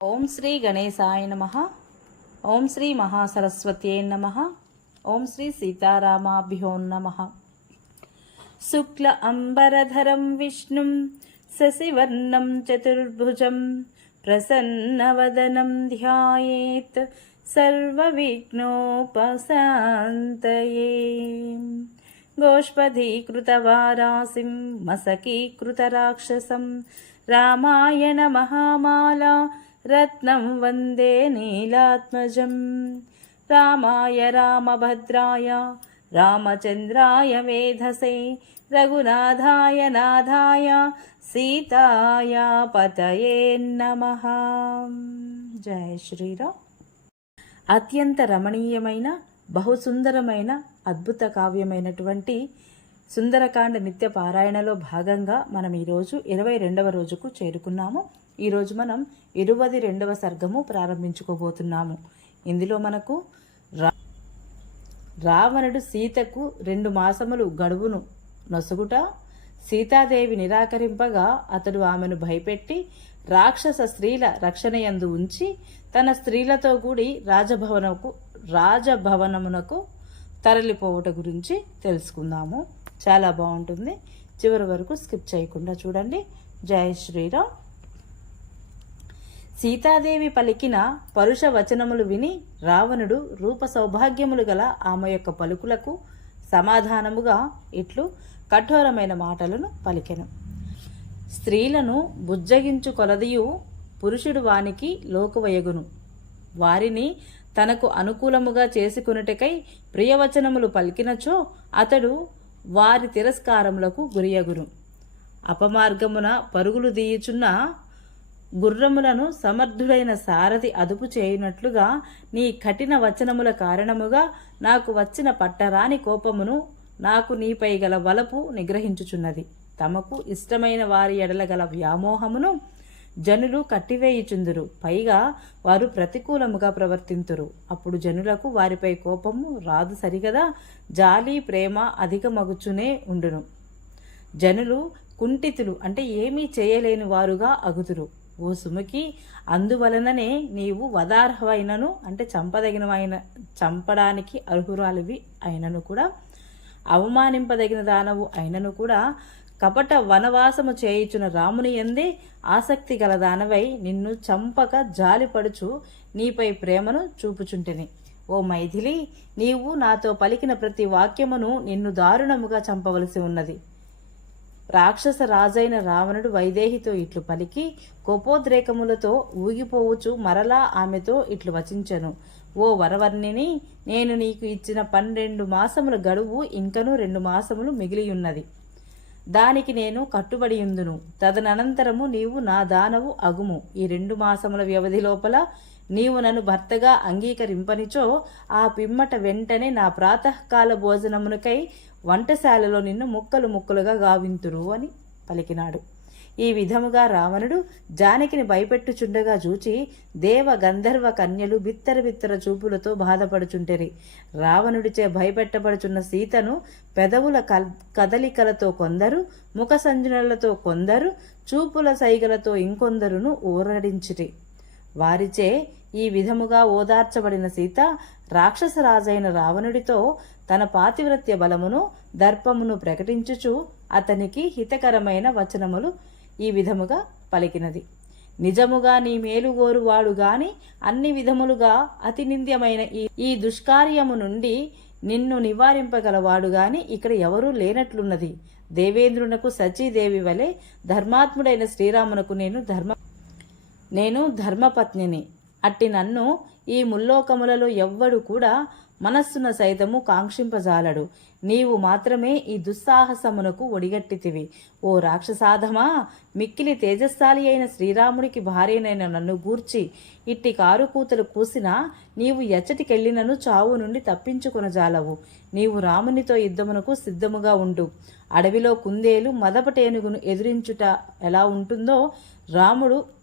ఓం శ్రీ గణేశాయ నమ ఓం శ్రీ మహాసరస్వత్యే నమ ఓం శ్రీ సీతారామాభ్యో నమ శుక్ల అంబరధరం విష్ణుం శశివర్ణం చతుర్భుజం ప్రసన్నవదనం ధ్యాయేత్ సర్వవిఘ్నోపశాంతయే गोष्पधीकृतवारासिं मसकीकृतराक्षसं रामायण महामाला रत्नं वन्दे नीलात्मजं रामाय रामभद्राय रामचन्द्राय वेधसे रघुनाथाय नाथाय सीताय पतये नमः जय श्रीराम అత్యంత రమణీయమైన బహుసుందరమైన అద్భుత కావ్యమైనటువంటి సుందరకాండ నిత్య పారాయణలో భాగంగా మనం ఈరోజు ఇరవై రెండవ రోజుకు చేరుకున్నాము ఈరోజు మనం ఇరువది రెండవ సర్గము ప్రారంభించుకోబోతున్నాము. ఇందులో మనకు రా రావణుడు సీతకు రెండు మాసములు గడువును నొసుగుట సీతాదేవి నిరాకరింపగా అతడు ఆమెను భయపెట్టి రాక్షస స్త్రీల రక్షణయందు ఉంచి తన స్త్రీలతో కూడి రాజభవనకు రాజభవనమునకు తరలిపోవుట గురించి తెలుసుకుందాము. చాలా బాగుంటుంది. చివరి వరకు స్కిప్ చేయకుండా చూడండి. జై శ్రీరామ్. సీతాదేవి పలికిన పరుష వచనములు విని రావణుడు రూప సౌభాగ్యములు గల ఆమె యొక్క పలుకులకు సమాధానముగా ఇట్లు కఠోరమైన మాటలను పలికెను. స్త్రీలను బుజ్జగించు కొలదియు పురుషుడు వానికి లోకువయగును. వారిని తనకు అనుకూలముగా చేసుకున్నటకై ప్రియవచనములు పలికినచో అతడు వారి తిరస్కారములకు గురియగును. అపమార్గమున పరుగులు దీయుచున్న గుర్రములను సమర్థుడైన సారథి అదుపు చేయునట్లుగా నీ కఠిన వచనముల కారణముగా నాకు వచ్చిన పట్టరాని కోపమును నాకు నీపై గల వలపు నిగ్రహించుచున్నది. తమకు ఇష్టమైన వారి ఎడల గల వ్యామోహమును జనులు కట్టివేయుచుందురు. పైగా వారు ప్రతికూలముగా ప్రవర్తింతురు. అప్పుడు జనులకు వారిపై కోపము రాదు సరిగదా? జాలి ప్రేమ అధికమగుచునే ఉండును. జనులు కుంటితులు అంటే ఏమీ చేయలేని వారుగా అగుతురు ఓ సుముకి అందువలననే నీవు వదార్హమైనను అంటే చంపదగినమైన చంపడానికి అర్హురాలివి అయినను కూడా అవమానింపదగిన దానవు అయినను కూడా కపట వనవాసము చేయుచున్న రాముని ఎందే ఆసక్తి గల దానవై నిన్ను చంపక జాలిపడుచు నీపై ప్రేమను చూపుచుంటిని. ఓ మైథిలి నీవు నాతో పలికిన ప్రతి వాక్యమును నిన్ను దారుణముగా చంపవలసి ఉన్నది. రాక్షస రాజైన రావణుడు వైదేహితో ఇట్లు పలికి కోపోద్రేకములతో ఊగిపోవచ్చు మరలా ఆమెతో ఇట్లు వచించెను. ఓ వరవర్ణిని నేను నీకు ఇచ్చిన పన్నెండు మాసముల గడువు ఇంకను రెండు మాసములు మిగిలియున్నది. దానికి నేను కట్టుబడియుందును. తదనంతరము నీవు నా దానవు అగుము. ఈ రెండు మాసముల వ్యవధి లోపల నీవు నన్ను భర్తగా అంగీకరింపనిచో ఆ పిమ్మట వెంటనే నా ప్రాతకాల భోజనమునకై వంటశాలలో నిన్ను ముక్కలు ముక్కలుగా గావింతురు అని పలికినాడు. ఈ విధముగా రావణుడు జానకిని భయపెట్టుచుండగా చూచి దేవ గంధర్వ కన్యలు బిత్తర బిత్తర చూపులతో బాధపడుచుంటెరి. రావణుడిచే భయపెట్టబడుచున్న సీతను పెదవుల కదలికలతో కొందరు ముఖ సంజనలతో కొందరు చూపుల సైగలతో ఇంకొందరును ఊరడించిరి. వారిచే ఈ విధముగా ఓదార్చబడిన సీత రాక్షసరాజైన రావణుడితో తన పాతివ్రత్య బలమును దర్పమును ప్రకటించుచు అతనికి హితకరమైన వచనములు ఈ విధముగా పలికినది. నిజముగా నీ మేలుగోరువాడు గాని అన్ని విధములుగా అతి నింద్యమైన ఈ ఈ దుష్కార్యము నుండి నిన్ను నివారింపగలవాడు గాని ఇక్కడ ఎవరూ లేనట్లున్నది. దేవేంద్రునకు సచీదేవి వలె ధర్మాత్ముడైన శ్రీరామునకు నేను ధర్మ నేను ధర్మపత్నిని. అట్టి నన్ను ఈ ముల్లోకములలో ఎవ్వడు కూడా మనస్సున సైతము కాంక్షింపజాలడు. నీవు మాత్రమే ఈ దుస్సాహసమునకు ఒడిగట్టితివి. ఓ రాక్షసాధమా మిక్కిలి తేజస్సాలి అయిన శ్రీరాముడికి భార్యనైన నన్ను గూర్చి ఇట్టి కారు కూతలు కూసినా నీవు ఎచ్చటికెళ్ళినను చావు నుండి తప్పించుకొనజాలవు. నీవు రామునితో యుద్ధమునకు సిద్ధముగా ఉండు. అడవిలో కుందేలు మదపటేనుగును ఎదిరించుట ఎలా ఉంటుందో రాముడు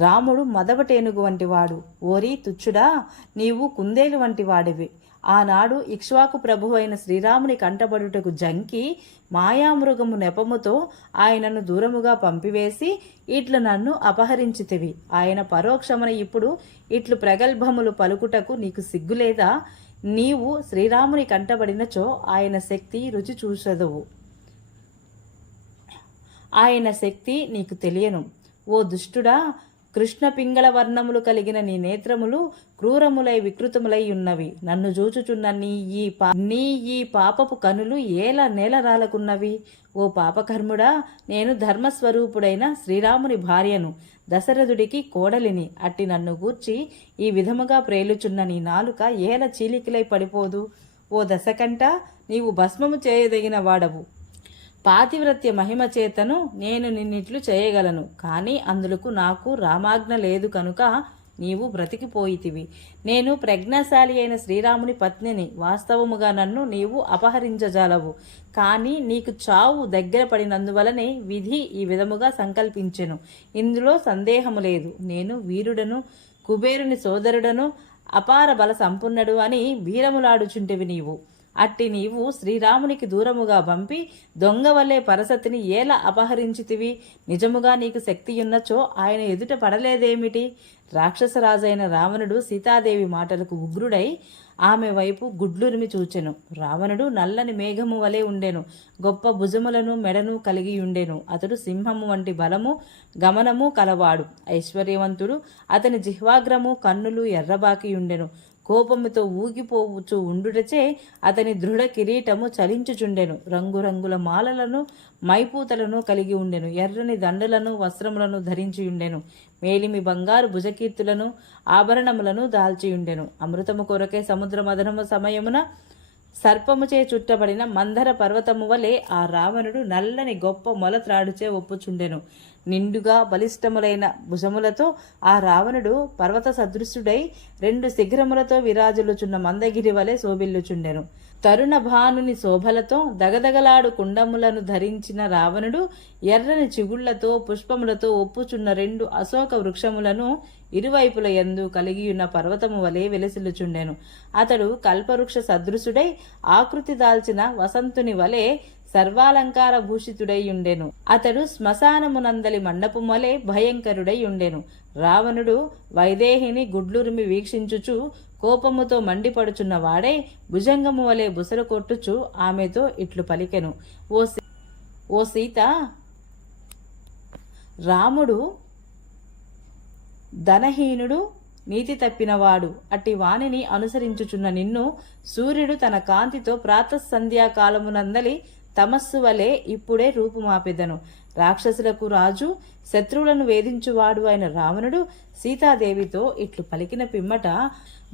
రాముడు మదవటేనుగు వంటివాడు. ఓరి తుచ్చుడా నీవు కుందేలు వంటి వాడివి ఆనాడు ఇక్ష్వాకు ప్రభువైన శ్రీరాముని కంటబడుటకు జంకి మాయామృగము నెపముతో ఆయనను దూరముగా పంపివేసి ఇట్లు నన్ను అపహరించితివి. ఆయన పరోక్షమున ఇప్పుడు ఇట్లు ప్రగల్భములు పలుకుటకు నీకు సిగ్గులేదా? నీవు శ్రీరాముని కంటబడినచో ఆయన శక్తి రుచి చూసదువు ఆయన శక్తి నీకు తెలియను. ఓ దుష్టుడా కృష్ణ పింగళ వర్ణములు కలిగిన నీ నేత్రములు క్రూరములై వికృతములై ఉన్నవి. నన్ను జూచుచున్న నీ ఈ పా నీ ఈ పాపపు కనులు ఏల నేల రాలకున్నవి. ఓ పాపకర్ముడా నేను ధర్మస్వరూపుడైన శ్రీరాముని భార్యను దశరథుడికి కోడలిని అట్టి నన్ను గూర్చి ఈ విధముగా ప్రేలుచున్న నీ నాలుక ఏల చీలికలై పడిపోదు. ఓ దశకంట నీవు భస్మము చేయదగిన వాడవు. పాతివ్రత్య మహిమ చేతను నేను నిన్నిట్లు చేయగలను. కానీ అందులకు నాకు రామాజ్ఞ లేదు కనుక నీవు బ్రతికిపోయితివి. నేను ప్రజ్ఞాశాలి అయిన శ్రీరాముని పత్నిని వాస్తవముగా నన్ను నీవు అపహరించజాలవు. కానీ నీకు చావు దగ్గర పడినందువలనే విధి ఈ విధముగా సంకల్పించెను. ఇందులో సందేహము లేదు. నేను వీరుడను కుబేరుని సోదరుడను అపార బల సంపన్నుడు అని వీరములాడుచుంటివి నీవు. అట్టి నీవు శ్రీరామునికి దూరముగా పంపి దొంగ వల్లే పరసతిని ఎలా అపహరించితివి? నిజముగా నీకు శక్తియున్నచో ఆయన ఎదుట పడలేదేమిటి? రాక్షసరాజైన రావణుడు సీతాదేవి మాటలకు ఉగ్రుడై ఆమె వైపు గుడ్లురిమి చూచెను. రావణుడు నల్లని మేఘము వలె ఉండెను. గొప్ప భుజములను మెడను కలిగి ఉండెను. అతడు సింహము వంటి బలము గమనము కలవాడు. ఐశ్వర్యవంతుడు అతని జిహ్వాగ్రము కన్నులు ఎర్రబాకి ఉండెను. కోపముతో ఊగిపోవచ్చు ఉండుటచే అతని దృఢ కిరీటము చలించుచుండెను. రంగురంగుల మాలలను మైపూతలను కలిగి ఉండెను. ఎర్రని దండలను వస్త్రములను ధరించి ఉండెను. మేలిమి బంగారు భుజకీర్తులను ఆభరణములను దాల్చియుండెను. అమృతము కొరకే సముద్ర మదనము సమయమున సర్పముచే చుట్టబడిన మందర పర్వతము వలె ఆ రావణుడు నల్లని గొప్ప మొలత్రాడుచే ఒప్పుచుండెను. నిండుగా బలిష్టములైన భుజములతో ఆ రావణుడు పర్వత సదృశ్యుడై రెండు శిఖరములతో విరాజులుచున్న మందగిరి వలె శోభిల్లుచుండెను. తరుణ భానుని శోభలతో దగదగలాడు కుండములను ధరించిన రావణుడు ఎర్రని చిగుళ్ళతో పుష్పములతో ఒప్పుచున్న రెండు అశోక వృక్షములను ఇరువైపుల యందు కలిగియున్న పర్వతము వలె వెలసిల్లుచుండెను. అతడు కల్పవృక్ష సదృశుడై ఆకృతి దాల్చిన వసంతుని వలె సర్వాలంకార భూషితుడై ఉండెను. అతడు శ్మశానమునందలి మండపం వలె భయంకరుడై ఉండెను. రావణుడు వైదేహిని గుడ్లురిమి వీక్షించుచు కోపముతో మండిపడుచున్న వాడై భుజంగము వలె బుసలు కొట్టుచు ఆమెతో ఇట్లు పలికెను. ఓ ఓ సీత రాముడు ధనహీనుడు నీతి తప్పినవాడు అట్టి వాణిని అనుసరించుచున్న నిన్ను సూర్యుడు తన కాంతితో ప్రాతఃసంధ్యాకాలమునందలి తమస్సు వలె ఇప్పుడే రూపుమాపెదను. రాక్షసులకు రాజు శత్రువులను వేధించువాడు అయిన రావణుడు సీతాదేవితో ఇట్లు పలికిన పిమ్మట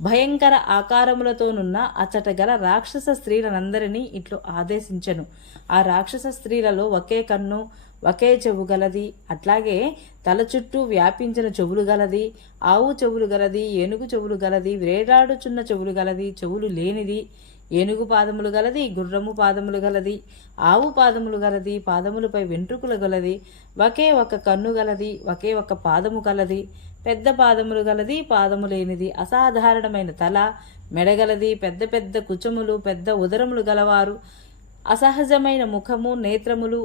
భయంకర ఆకారములతోనున్న అచ్చట గల రాక్షస స్త్రీలనందరినీ ఇట్లు ఆదేశించెను. ఆ రాక్షస స్త్రీలలో ఒకే కన్ను ఒకే చెవు గలది అట్లాగే తల చుట్టూ వ్యాపించిన చెవులు గలది ఆవు చెవులు గలది ఏనుగు చెవులు గలది వేలాడుచున్న చెవులు గలది చెవులు లేనిది ఏనుగు పాదములు గలది గుర్రము పాదములు గలది ఆవు పాదములు గలది పాదములపై వెంట్రుకలు గలది ఒకే ఒక కన్ను గలది ఒకే ఒక పాదము గలది పెద్ద పాదములు గలది పాదము లేనిది అసాధారణమైన తల మెడగలది పెద్ద పెద్ద కుచములు పెద్ద ఉదరములు గలవారు అసహజమైన ముఖము నేత్రములు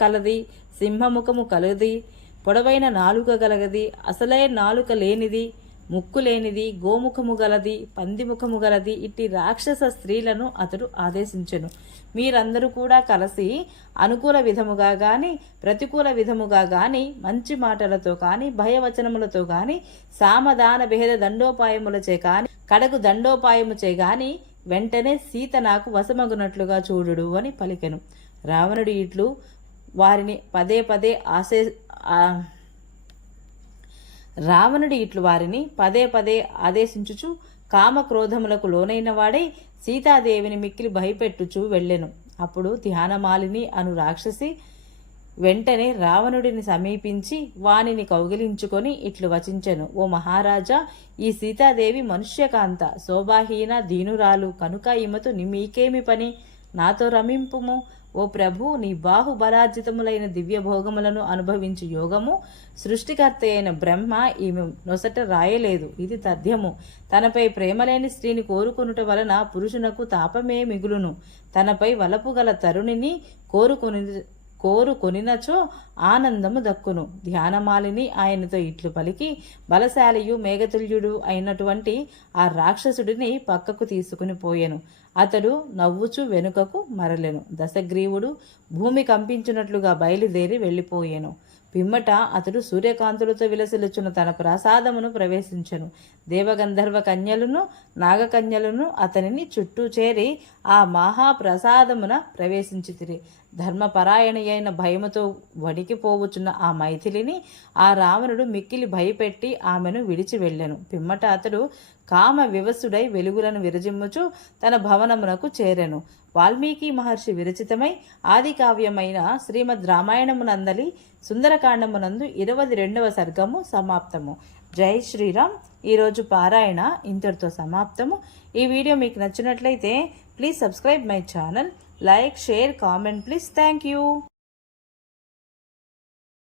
కలది సింహముఖము కలది పొడవైన నాలుక గలగది అసలే నాలుక లేనిది ముక్కు లేనిది గోముఖము గలది పందిముఖము గలది ఇట్టి రాక్షస స్త్రీలను అతడు ఆదేశించెను. మీరందరూ కూడా కలిసి అనుకూల విధముగా గాని ప్రతికూల విధముగా గాని మంచి మాటలతో కాని భయవచనములతో గాని సామదాన భేద దండోపాయములచే కాని కడకు దండోపాయముచే గాని వెంటనే సీత నాకు వశమగునట్లుగా చూడుడు అని పలికెను. రావణుడు ఇట్లు వారిని పదే పదే ఆశే రావణుడి ఇట్లు వారిని పదే పదే ఆదేశించుచు కామక్రోధములకు లోనైన వాడై సీతాదేవిని మిక్కిలి భయపెట్టుచు వెళ్ళెను. అప్పుడు ధ్యానమాలిని అను రాక్షసి వెంటనే రావణుడిని సమీపించి వానిని కౌగిలించుకొని ఇట్లు వచించెను. ఓ మహారాజా ఈ సీతాదేవి మనుష్యకాంత శోభాహీన దీనురాలు కనుక ఈమెతో ని- మీకేమి పని? నాతో రమింపుము. ఓ ప్రభు నీ బాహుబలార్జితములైన దివ్య భోగములను అనుభవించు యోగము సృష్టికర్త అయిన బ్రహ్మ ఈమె నొసట రాయలేదు. ఇది తథ్యము. తనపై ప్రేమలేని స్త్రీని కోరుకొనుట వలన పురుషునకు తాపమే మిగులును. తనపై వలపు గల తరుణిని కోరుకుని కోరుకొనినచో ఆనందము దక్కును. ధ్యానమాలిని ఆయనతో ఇట్లు పలికి బలశాలియు మేఘతుల్యుడు అయినటువంటి ఆ రాక్షసుడిని పక్కకు తీసుకుని పోయెను. అతడు నవ్వుచు వెనుకకు మరలెను. దశగ్రీవుడు భూమి కంపించినట్లుగా బయలుదేరి వెళ్ళిపోయెను. పిమ్మట అతడు సూర్యకాంతులతో విలసిల్లుచున్న తన ప్రసాదమును ప్రవేశించెను. దేవగంధర్వ కన్యలను నాగకన్యలను అతనిని చుట్టూ చేరి ఆ మహాప్రసాదమున ప్రవేశించితిరి. ధర్మపరాయణ అయిన భయముతో వణికిపోవచ్చున్న ఆ మైథిలిని ఆ రావణుడు మిక్కిలి భయపెట్టి ఆమెను విడిచి వెళ్ళెను. పిమ్మట అతడు కామ వివసుడై వెలుగులను విరజిమ్ముచు తన భవనమునకు చేరెను. వాల్మీకి మహర్షి విరచితమై ఆది కావ్యమైన శ్రీమద్ రామాయణమునందలి సుందరకాండమునందు ఇరవై రెండవ సర్గము సమాప్తము. జై శ్రీరామ్. ఈరోజు పారాయణ ఇంతటితో సమాప్తము. ఈ వీడియో మీకు నచ్చినట్లయితే please subscribe my channel. Like share comment please. Thank you.